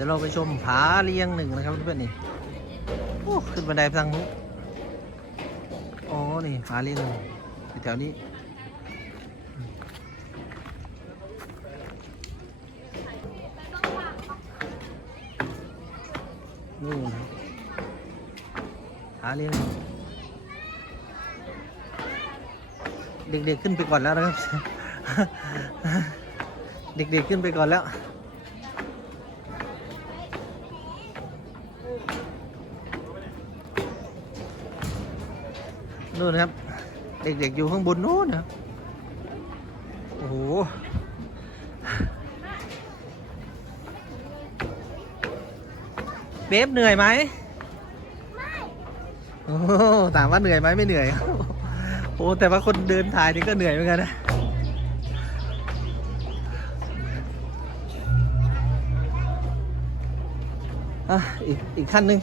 ดี๋ยวเราไปชมผาเลียงหนึ่งนะครับเพื่อนๆนี่โอ้ขึ้นบันไดไปทางนู้นอ๋อนี่ผาเลียงหนึ่งแถวนี้นู่นผาเลียงเด็กๆขึ้นไปก่อนแล้วนะครับ เด็กๆขึ้นไปก่อนแล้ว นู่นครับ เด็กๆอยู่ข้างบนนู้นนะโอ้โหเบฟเหนื่อยไหมโอ้ถามว่าเหนื่อยไหมไม่เหนื่อย โอ้แต่ว่าคนเดินถ่ายนี่ก็เหนื่อยเหมือนกันนะอะอีกอีกขั้นหนึ่ง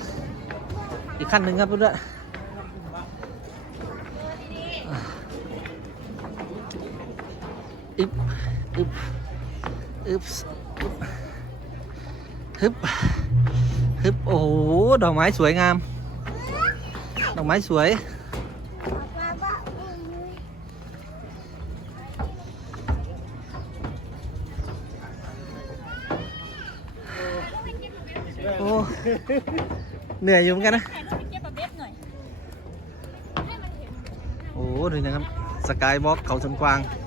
อีกขั้นหนึ่งครับเพื่อน อึบอึบอึบอึบฮึบฮึบโอ้โหดอกไม้สวยงาม ดอกไม้สวย โอ้เหนื่อยอยู่เหมือนกันนะเก็บประเบ็ดหน่อยโอ้โหดูนะครับ สกายวอล์กเขาชนกวางแล้วเห็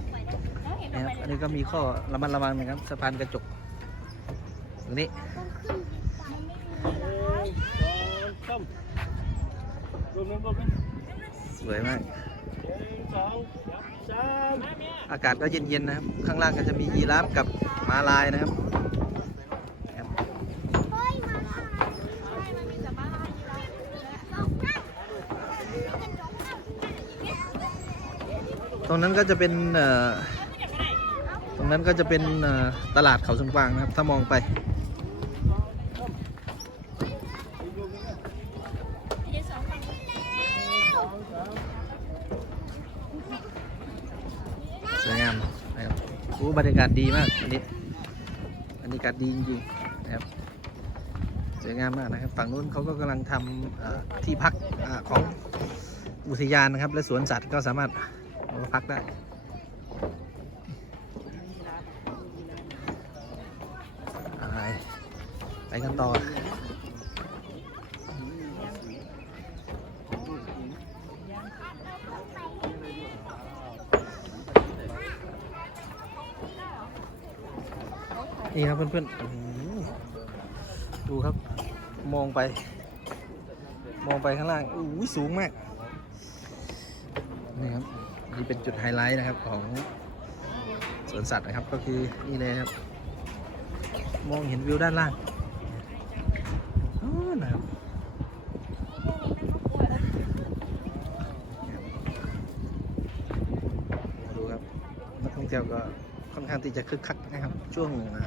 นนี้ก็มีข้อระมัดระวังนะครับสะพานกระจกตรงนี้ต้มรวมนั้นรวมนั้นสวยมากสองสามอากาศก็เย็นๆนะครับ ข้างล่างก็จะมียีราฟกับม้าลายนะครับครับตรงนั้นก็จะเป็นเอ่อ ตรงนั้นก็จะเป็นตลาดเขาชนกวางนะครับ ถ้ามองไป สวยงามนะครับโอ้บรรยากาศดีมาก อันนี้บรรยากาศดีจริงๆนะครับสวยงามมากนะครับ ฝั่งนู้นเขาก็กำลังทำที่พักอของอุทยานนะครับ และสวนสัตว์ก็สามารถมาพักได้ ไปไป กันต่อนี่ครับเพื่อนๆ ดูครับ มองไป มองไปข้างล่างอู้สูงมาก นี่ครับ นี่เป็นจุดไฮไลท์นะครับของสวนสัตว์นะครับ ก็คือนี่เลยครับ มองเห็นวิวด้านล่าง นะครับดูครับนักท่องเที่ยวก็ค่อนข้างที่จะคึกคักนะครับ ช่วงอ่า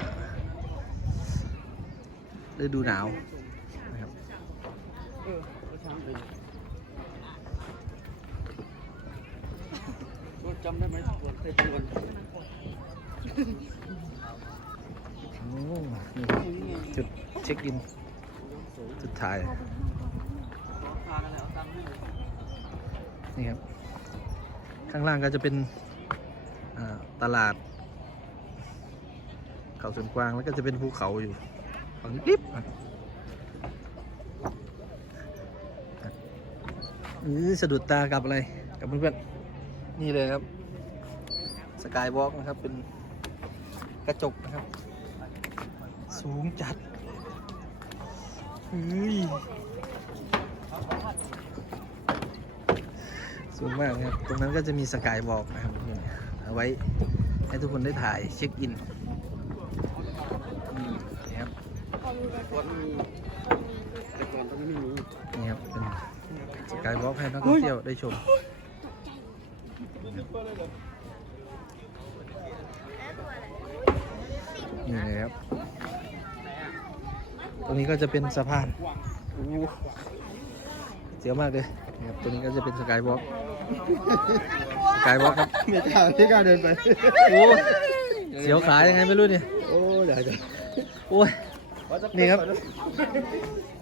ฤดูหนาวนะครับเออเอาช้างไปรถจำได้ไหมวันเตะวันโอ้นี่จุดเช็คอิน จุดถ่ายพากันแล้าย นี่ครับ ข้างล่างก็จะเป็นตลาด เขาสวนกวางแล้วก็จะเป็นภูเขาอยู่ฝั่งนี้ดิบอะนี่สะดุดตากับอะไร กับเพื่อนๆ นี่เลยครับ สกายวอล์กนะครับ เป็นกระจกนะครับ สูงจัด เฮ้ยสูงมากครับ ตรงนั้นก็จะมีสกายวอล์กนะครับเอาไว้ให้ทุกคนได้ถ่ายเช็คอินนี่ครับก่อนมีแต่ก่อนตอนนี้ไม่มีนี่ครับเป็นสกายวอล์กให้นักท่องเที่ยวได้ชมนี่ครับ รงนี้ก็จะเป็นสะพานโอ้โหเสียวมากเลยนะครับตรงนี้ก็จะเป็นสกายวอล์กสกายวอล์กครับไม่กล้าไม่กล้าเดินไป โอ้เสียวขายังไงไม่รู้เนี่ย โอ้เดี๋ยวเดี๋ยวโอ้ยวัดนี่ครับ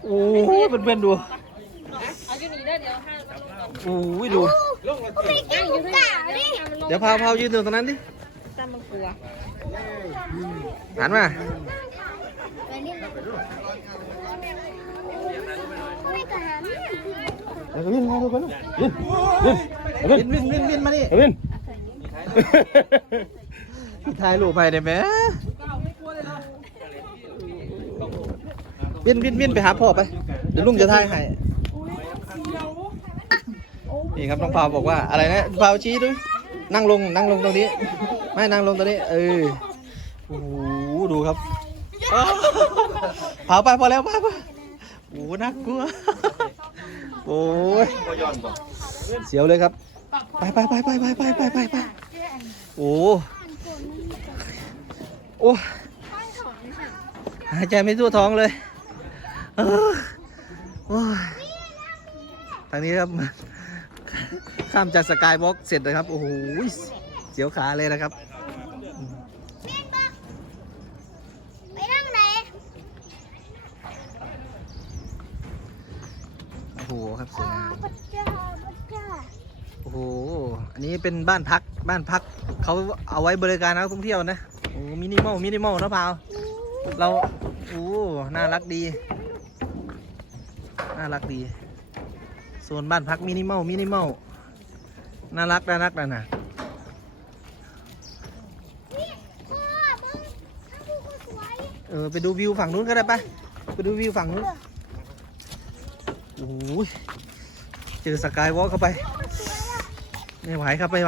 โอ้โหเพื่อนๆดูเอาอยู่นี่ได้เดี๋ยวห้ามันลงก่อนโอ้ยดู นั่งอยู่ด้วยกันดิเดี๋ยวพาพายืนตรงนั้นดิ ตามมันกลัวหันมาไม่กระหัน เดี๋ยววินมาดูกันวินวินวินวินวินวินวินมาดิวินถ่ายรูปไปได้ไหมวินวินวินไปหาพ่อไป เดี๋ยวลุงจะถ่ายให้นี่ครับน้องพาวบอกว่าอะไรนะพาวชี้ด้วยนั่งลงนั่งลงตรงนี้ ไม่นั่งลงตรงนี้ เออโอ้โหดูครับ อ้าไปพอแล้วไปไปโอ้น่ากลัวโอ้ยเสียวเลยครับ ไปไปไปไปไปไปไปไปไปโอ้โอ้หายใจไม่ทั่วท้องเลยเออโอ้ยทางนี้ครับ ข้ามจากสกายวอล์กเสร็จนะครับ โอ้โหเสียวขาเลยนะครับ ไปนั่งไหน โอ้โหครับสวยงามปัจจ้าปัจจ้าโอ้โหอันนี้เป็นบ้านพักบ้านพักเขาเอาไว้บริการนักท่องเที่ยวนะโอ้มินิมอลมินิมอลนะพาวเราโอ้น่ารักดี น่ารักดีโซนบ้านพักมินิมอลมินิมอลน่ารักน่ารักนะน่ะพ่อมึงถ้าดูก็สวยเออไปดูวิวฝั่งนู้นก็ได้ปะไปดูวิวฝั่งนู้น โอ้ยเจอสกายวอล์กเข้าไป ไม่ไหวครับไม่ไหว